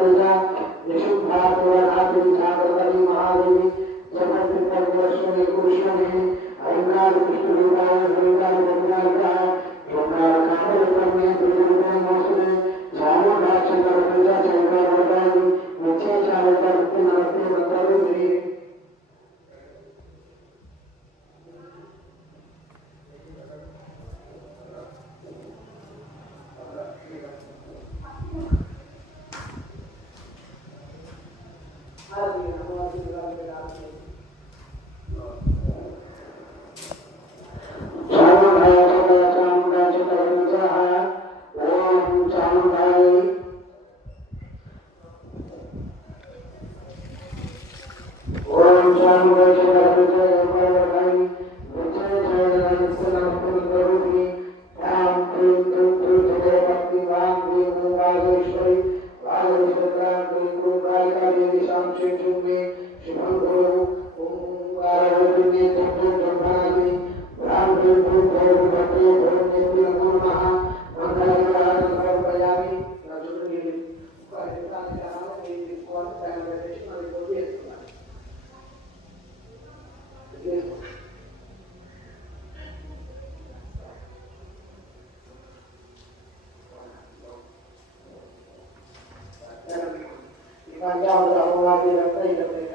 पूजा निशुद्धा पूर्णाति जागृति महादेवी समर्पित परमेश्वरी कृष्णने अहिंकार कृष्ण रूपाय अहिंकार भगवान जोकार कामल करने दुर्गुण मोसने जानो राक्षस पूजा चंद्र भगवान मुझे चावल करते नरते मंत्रों Mangiamo la pomata di